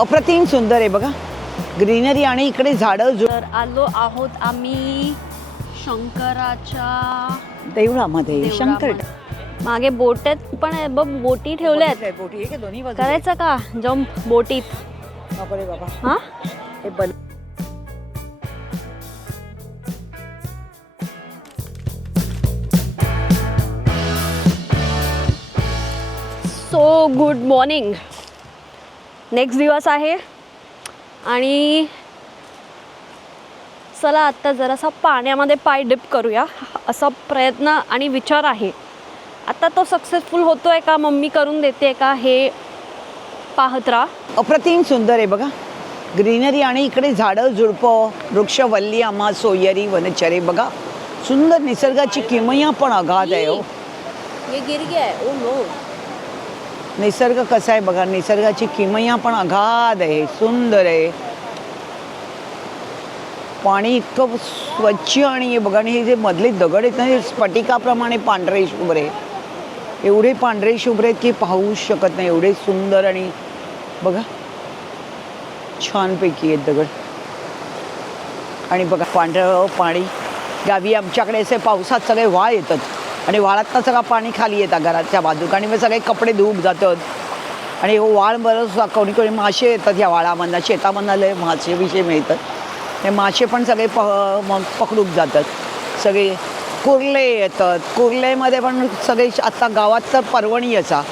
अप्रतिम सुंदर आहे बघा, ग्रीनरी आणि इकडे झाडं. तर आलो आहोत आम्ही शंकराच्या देवळामध्ये. शंकर मागे बोट आहेत पण बघ बोटी ठेवल्यात. बोटी आहे की दोन्ही बाजूला? करायचं का जम्प बोटीत? बापरे बाबा. हा हे बल सो गुड मॉर्निंग. नेक्स्ट दिवस आहे आणि चला आत्ता जरासा पाण्यामध्ये पाय डिप करूया असा प्रयत्न आणि विचार आहे. आता तो सक्सेसफुल होतोय का, मम्मी करून देते का, हे पाहत राहा. अप्रतिम सुंदर आहे बघा, ग्रीनरी आणि इकडे झाडं झुडपं वृक्ष वल्ली आम्हा सोयरी वनचरे बघा. सुंदर निसर्गाची किमया पण अगाध आहे. हो, ये गिर गया है. Oh no. निसर्ग कसा आहे बघा, निसर्गाची किमया पण अगाध आहे, सुंदर आहे. पाणी इतकं स्वच्छ आणि हे बघा, आणि हे जे मधले दगड आहेत ना, हे स्फटिकाप्रमाणे पांढरे शुभ्रे, एवढे पांढरे शुभ्रे आहेत की पाहू शकत नाही, एवढे सुंदर. आणि बघा छानपैकी आहेत दगड. आणि बघा पांढरं पाणी. गावी आमच्याकडे असे पावसात सगळे वाळ येतात आणि वाळातनं सगळं पाणी खाली येतात घराच्या बाजूक आणि मग सगळे कपडे धुवून जातात. आणि वाळ बरंच कोणी कोणी मासे येतात ह्या वाळामधनं, शेतामधनं लय मासे विषय मिळतात. हे मासे पण सगळे मग पकडून जातात. सगळे कुर्ले येतात, कुर्लेमध्ये पण सगळे आता गावात तर पर्वणी असा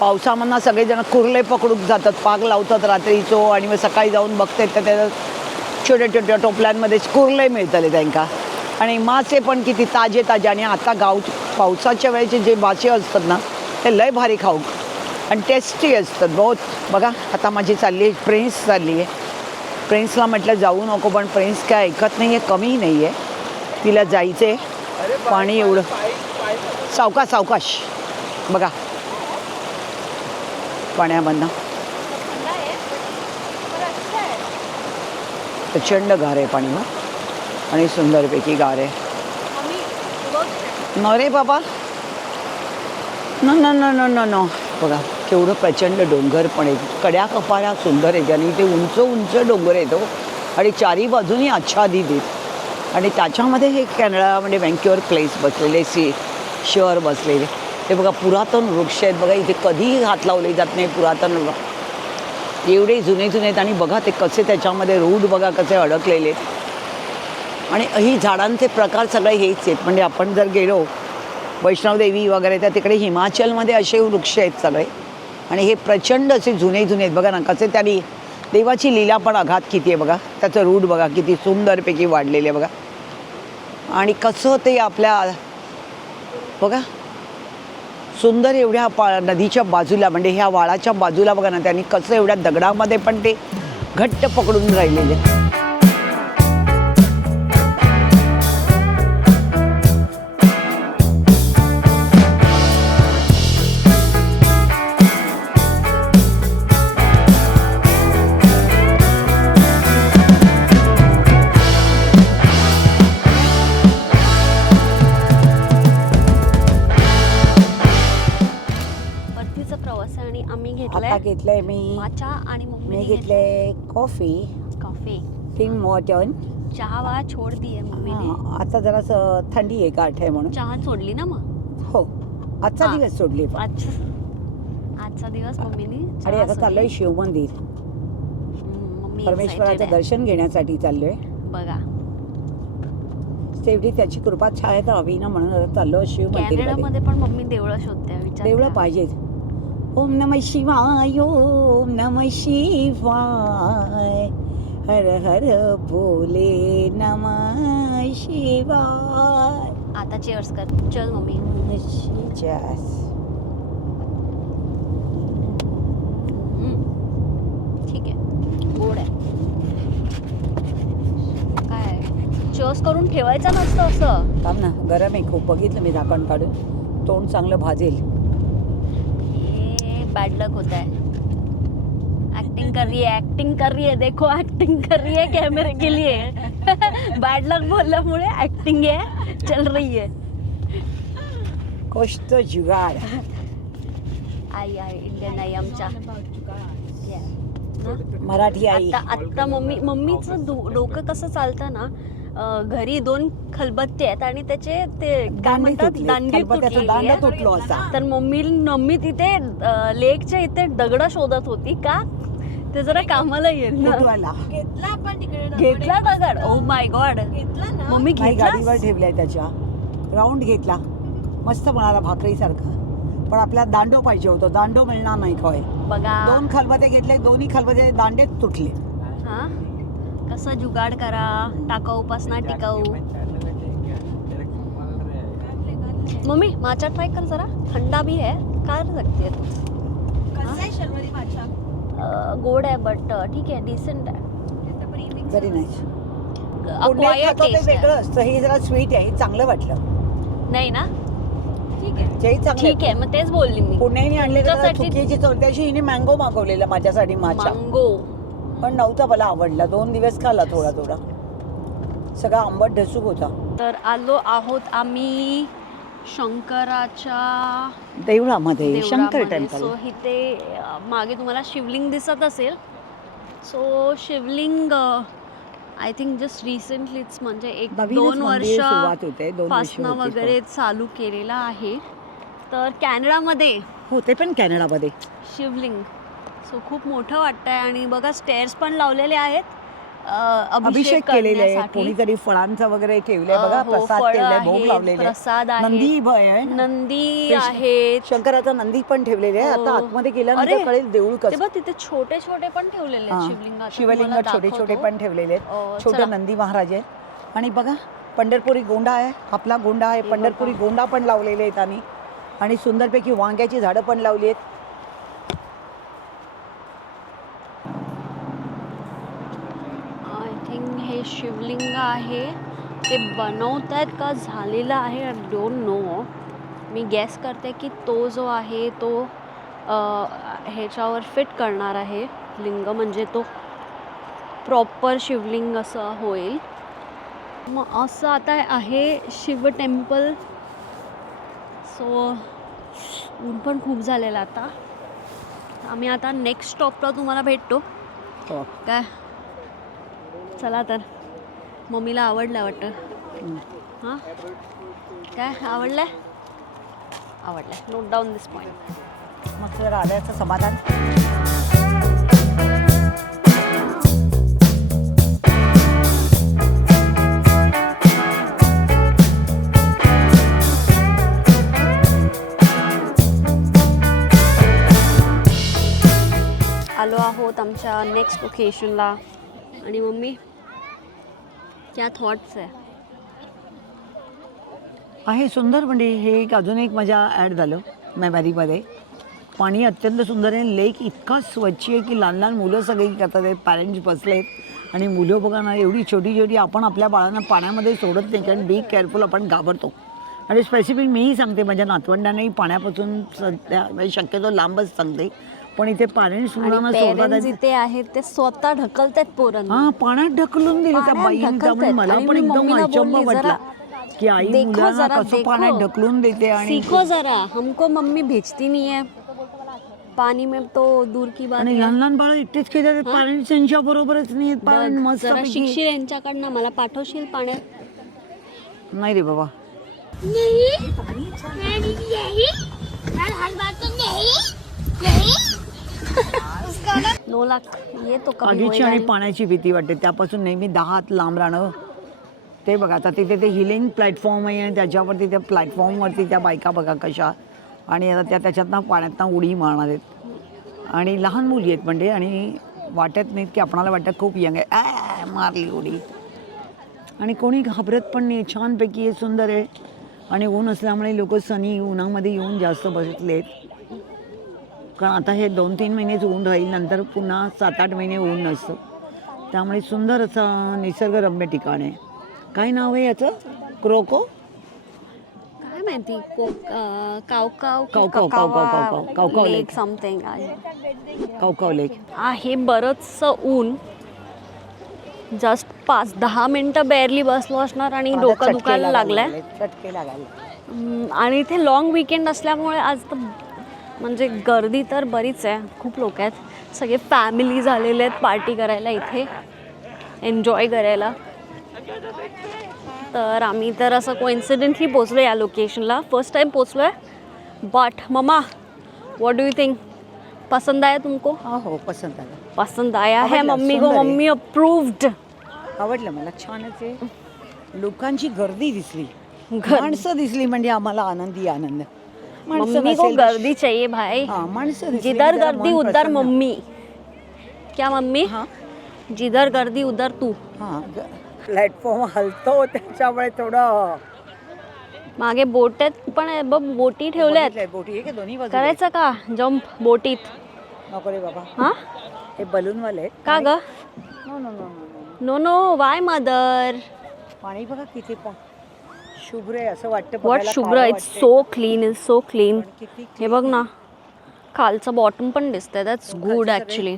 पावसामधनं सगळेजण कुर्ले पकडून जातात, पाग लावतात रात्रीचो आणि मग सकाळी जाऊन बघतात तर त्या छोट्या छोट्या टोपल्यांमध्ये कुर्ले मिळतले त्यांना. आणि मासे पण किती ताजे ताजे. आणि आता पावसाच्या वेळेचे जे मासे असतात ना ते लय भारी खाऊ आणि टेस्टी असतात बहुत. बघा आता माझी चालली आहे प्रिन्स, चालली आहे प्रिन्सला म्हटलं जाऊ नको, पण प्रिन्स काय ऐकत नाही आहे, कमी नाही आहे, तिला जायचं आहे. पाणी एवढं सावकाश सावकाश बघा पाण्यामधनं प्रचंड गार आहे पाणी मग आणि सुंदरपैकी गार आहे. न रे बाबा, न न न न न न बघा केवढं प्रचंड डोंगर पण आहे, कड्या कपाळ्या सुंदर आहे आणि ते उंच उंच डोंगर येतो आणि चारी बाजूनी आच्छादित आहेत. आणि त्याच्यामध्ये हे कॅनडा म्हणजे व्हँक्युअर प्लेस बसलेले, शहर बसलेले. ते बघा पुरातन वृक्ष आहेत बघा, इथे कधीही हात लावले जात नाही. पुरातन एवढे जुने जुने आहेत आणि बघा ते कसे त्याच्यामध्ये रूट बघा कसे अडकलेले. आणि ही झाडांचे प्रकार सगळे हेच आहेत. म्हणजे आपण जर गेलो वैष्णवदेवी वगैरे तर तिकडे हिमाचलमध्ये असे वृक्ष आहेत सगळे आणि हे प्रचंड असे जुने जुने आहेत. बघा ना कसे त्यांनी देवाची लीला पण अघात किती आहे बघा. त्याचं रूट बघा किती सुंदरपैकी वाढलेले आहे बघा. आणि कसं ते आपल्या बघा सुंदर एवढ्या नदीच्या बाजूला म्हणजे ह्या वाळाच्या बाजूला बघा ना त्यांनी कसं एवढ्या दगडामध्ये पण ते घट्ट पकडून राहिलेले. आता घेतलंय मी माचा आणि मी घेतलंय कॉफी टिम वॉटन. चहा छोड दी आहे मम्मीने. आता जरासं थंडी आहे गाठ आहे म्हणून चहा सोडली ना मग. हो आजचा दिवस सोडली. आजचा दिवस मम्मीने. आणि आता चाललोय शिव मंदिर, परमेश्वराचं दर्शन घेण्यासाठी चाललोय बघा. तेवढी त्याची कृपा छायत हवी ना म्हणून आता चाललो शिव मंदिर. कॅनडामध्ये पण मम्मी देवळं शोधते. देवळं पाहिजेत. ओम नमः शिवाय, ओम नमः शिवाय, हर हर बोले नमः शिवाय. आता चेअर्स कर. चल मम्मी. ठीक आहे, गोड आहे. काय चेअर्स करून ठेवायचं नसतं असं. थांब ना, गरम आहे खूप. बघितलं मी झाकण काढून, तोंड चांगलं भाजेल. बैड लक होता है. एक्टिंग कर रही है देखो, एक्टिंग कर रही है कैमरे के लिए. बैड लक बोलल्यामुळे एक्टिंग है चल रही है. कुछ तो जुगाड़. आई इंडियन आई आमच्या. मराठी आई. आता मम्मीचं डोकं कसं चालतं ना, घरी 2 खलबत्ते आहेत आणि त्याचे ते काय म्हणतात दांडी तुटलो असा. तर मम्मी तिथे लेकच्या इथे दगड शोधत होती का ते जरा कामाला येईल ना. घेतला दगड. ओ माय गॉड, मम्मी गाडीवर ठेवलाय त्याच्या, राऊंड घेतला मस्त म्हणाला भाकरी सारखं. पण आपल्याला दांडो पाहिजे होतं, दांडो मिळणार नाही काय. बघा 2 खलबत्ते घेतले, दोन्ही खलबत्ते दांडेच तुटले. हा कसं जुगाड करा, टाकाऊ उपासना टिकाऊ. मम्मी माचा ट्राय कर जरा, थंडा भी है, काय सकते तू. गोड आहे बट ठीक आहे, डिसेंट आहे. Very nice. Acquired taste आहे. वेगळं असतं, हे जरा स्वीट आहे, हे चांगलं वाटलं. नाही ना, ठीक आहे जेही चांगलं ठीक आहे, मग तेच बोलली मी. पुण्याने आणले तुझ्यासाठी- चुकीची चौथ्याशी हिने मँगो मागवलेला माझ्यासाठी माचा, मँगो पण नव्हता मला आवडला. 2 दिवस खाल्ला थोडा थोडा, सगळा आंबट ढसूक होता. तर आलो आहोत आम्ही शंकराच्या देवळामध्ये, शंकर टेम्पल. सो इथे मागे तुम्हाला शिवलिंग दिसत असेल. So Shivling I think just रिसेंटलीच म्हणजे 1-2 सुरुवात होते, 2 वर्षापासून वगैरे चालू केलेला आहे. तर कॅनडामध्ये हो, ते पण कॅनडामध्ये शिवलिंग. सो खूप मोठं वाटतंय आणि बघा स्टेअर्स पण लावलेले आहेत अभिषेक केलेले आहे. करण्यासाठी. कोणीतरी फळांचं वगैरे ठेवलंय बघा, हो, प्रसाद फळं ठेवलाय, भोग आहेत, लावलेले, प्रसाद आहे, नंदी आहे, नंदी आहेत, शंकराचा नंदी पण ठेवलेले आहे. हो. आता आतमध्ये गेल्यानंतर अरे, कळेल देऊळ ते कसं. बघ तिथे छोटे छोटे पण ठेवलेले आहेत शिवलिंग. शिवलिंग छोटे छोटे पण ठेवलेले आहेत. छोटे नंदी महाराज आहेत. आणि बघा पंढरपुरी गोंडा आहे, आपला गोंडा आहे, पंढरपुरी गोंडा पण लावलेले आहेत. आणि सुंदरपैकी वांग्याची झाडं पण लावली आहेत. आय थिंक हे शिवलिंग आहे, ते बनवत आहेत का झालेलं आहे, I don't know. Me gas करते की तो जो आहे तो ह्याच्यावर फिट करणार आहे लिंग, म्हणजे तो प्रॉपर शिवलिंग असं होईल. मग असं आता आहे शिव टेम्पल. सो ऊन पण खूप झालेलं आता. आम्ही आता नेक्स्ट स्टॉपला तुम्हाला भेटतो हो. काय. चला तर, मम्मीला आवडलं वाटतं. हां काय आवडलं नोट डाऊन दिस पॉईंट. मग जर आल्याचं समाधान. आलो आहोत आमच्या नेक्स्ट लोकेशनला. आणि मम्मी क्या थॉट्स आहे सुंदर. म्हणजे हे अजून एक माझ्या ॲड झालं मेमरीमध्ये. पाणी अत्यंत सुंदर आहे. लेक इतका स्वच्छ आहे की लहान लहान मुलं सगळी करतात आहेत, पॅरेंट्स बसलेत आणि मुलं बघा ना एवढी छोटी छोटी. आपण आपल्या बाळांना पाण्यामध्ये सोडत नाही, कारण बी केअरफुल, आपण घाबरतो. आणि स्पेसिफिक मीही सांगते माझ्या नातवंडांनाही पाण्यापासून सध्या म्हणजे शक्यतो लांबच सांगते. पण इथे पॅरेंट्स मुलांना सोडतात इथे आहेत ते स्वतः ढकलतात पोरांना. हा, पाण्यात ढकलून दिले त्या बाईने. त्यामुळे मला पण एकदम अचंबा वाटला की आई मुलांना कसं पाण्यात ढकलून देते. आणि सीखो जरा, हमको मम्मी भेजती नहीं है पाणी में, तो दूर की बात. आणि लहान लहान बाळ एकटेच खेळतात, पॅरेंट्स त्यांच्या बरोबरच नाही. पॅरेंट मस्त शिक्षी यांच्याकडनं मला पाठवशील पाण्यात. नाही रे बाबा. नो लाख ये तो कमी आगीची आणि पाण्याची भीती वाटते, त्यापासून नेहमी 10 हात लांब राहणं. ते बघा आता तिथे ते हिलिंग प्लॅटफॉर्म आहे आणि त्याच्यावरती त्या प्लॅटफॉर्मवरती त्या बायका बघा कशा. आणि आता त्याच्यातनं पाण्यातनं उडी मारणार आहेत. आणि लहान मुली आहेत म्हणजे, आणि वाटत नाहीत की आपणाला वाटतं खूप यंग आहे, मारली उडी. आणि कोणी घाबरत पण नाही. छानपैकी हे सुंदर आहे. आणि ऊन असल्यामुळे लोक सनी उन्हामध्ये येऊन जास्त बसलेत. कारण आता हे 2-3 महिनेच ऊन राहील, नंतर पुन्हा 7-8 महिने ऊन नसतं. त्यामुळे सुंदर असं निसर्गरम्य ठिकाण आहे. काय नाव आहे याचं? क्रोको काय माहिती, कावकाव लेक समथिंग. कावकाव लेक आहे. बरंचसं ऊन, जस्ट 5-10 मिनटं बेअरली बसलो असणार आणि डोकं दुखायला लागलंय. चटके लागायला. आणि इथे लॉंग वीकेंड असल्यामुळे आज तर म्हणजे गर्दी तर बरीच आहे, खूप लोक आहेत. सगळे फॅमिली झालेले आहेत पार्टी करायला इथे, एन्जॉय करायला. तर आम्ही तर असं कोइन्सिडेंटली पोचलो या लोकेशनला, फर्स्ट टाइम पोचलो आहे. But mama, what do you think, पसंद आया तुमको? हो पसंत आलं, पसंद आया है आवडलं, मम्मी को, सुंदर आहे. Mummy approved. आवडलं मला, छानच आहे. लोकांची गर्दी दिसली, गर्दी. माणसं दिसली म्हणजे आम्हाला आनंदी आनंद. माणसं मम्मी को नसेल तर- गर्दी चाहिए भाई. हा, माणसं दिसली जिधर की जरा गर्दी मन उधर प्रसन्न. मम्मी. क्या मम्मी? हा जिधर गर्दी उधर तू. हा, प्लॅटफॉर्म हलतो त्याच्यामुळे थोडं मागे बोट आहेत पण बघ, बोटी ठेवल्या आहेत. बघितलंय, बोटी आहे की दोन्ही बाजूला? करायचं का जम्प बोटीत? नको रे बाबा, हा हे बलूनवाले आहेत. का ग? No no no no no. No no, why mother? पाणी बघा किती शुभ्र आहे, असं वाटतं वॉट बघायला शुभ्र, पाहावं इट्स वाटतंय. So clean, is so clean. पण किती हे बघ ना, खालचं बॉटम पण दिसतंय. दॅट्स गुड खालचं ॲक्च्युली.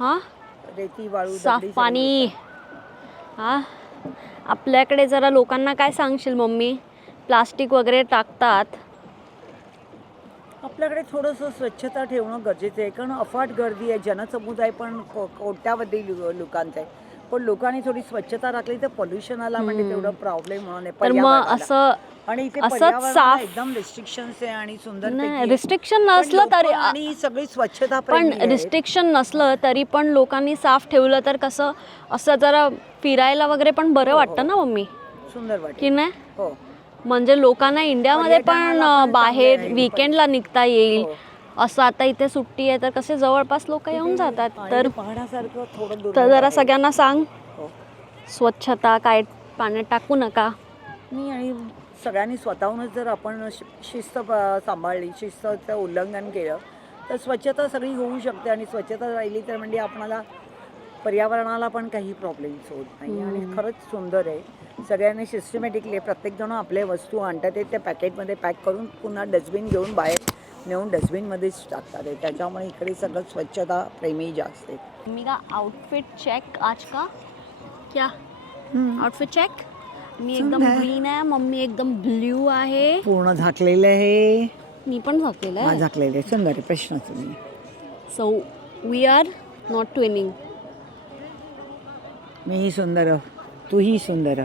हां, रेती वाळू साफ दगडी पाणी. हां, आपल्याकडे जरा लोकांना काय सांगशील मम्मी, प्लास्टिक वगैरे टाकतात. आपल्याकडे थोडंसं स्वच्छता ठेवणं गरजेचं आहे, कारण अफाट गर्दी आहे, जनसमुदाय पण कोट्यावधी लोकांचा आहे. पण लोकांनी थोडी स्वच्छता राखली तर पोल्युशनला म्हणजे तेवढं प्रॉब्लेम होणार नाही तर मग पर्यावरणाला. असं आणि इथे असंच पर्यावरणाला साफ- एकदम रिस्ट्रिक्शन्स आहे आणि सुंदर नाही, रिस्ट्रिक्शन नसलं तरी, आणि सगळी स्वच्छता पण प्रेमी आहेत. रिस्ट्रिक्शन नसलं तरी पण लोकांनी साफ ठेवलं तर कसं, असं जरा फिरायला वगैरे पण बरं वाटतं ना मम्मी, सुंदर की वाटेल. नाही? हो म्हणजे लोकांना इंडियामध्ये पण पर्यटनाला पण बाहेर चांगलं आहे. विकेंडला निघता येईल. हो. असं आता इथे सुट्टी आहे तर कसे जवळपास लोक येऊन जातात. तर पाहण्यासारखं थोडं दुर्मिळ तर जरा आहे. सगळ्यांना सांग, हो. स्वच्छता काय पाण्यात टाकू नका. मी आणि सगळ्यांनी स्वतःहूनच जर आपण शिस्त सांभाळली, शिस्तचं उल्लंघन केलं तर स्वच्छता सगळी होऊ शकते. आणि स्वच्छता राहिली तर म्हणजे आपणाला पर्यावरणाला पण काही प्रॉब्लेम्स होत नाही. आणि खरंच सुंदर आहे. सगळ्यांनी सिस्टमॅटिकली प्रत्येकजण आपल्या वस्तू आणतात ते त्या पॅकेटमध्ये पॅक करून पुन्हा डस्टबिन घेऊन बाहेर नेऊन डस्टबिनमध्येच टाकतात. त्याच्यामुळे इकडे सगळं स्वच्छता प्रेमी जास्त आहे. मम्मी का आउटफिट चेक आज का क्या? Outfit check. मी एकदम सुंदर. ग्रीन आहे, मम्मी एकदम ब्ल्यू आहे. पूर्ण झाकलेलं आहे. मी पण झाकलेलं आहे. झाकलेलं आहे, सुंदर आहे, प्रश्नच नाही. So we are not twinning. मीही सुंदर, तूही सुंदर.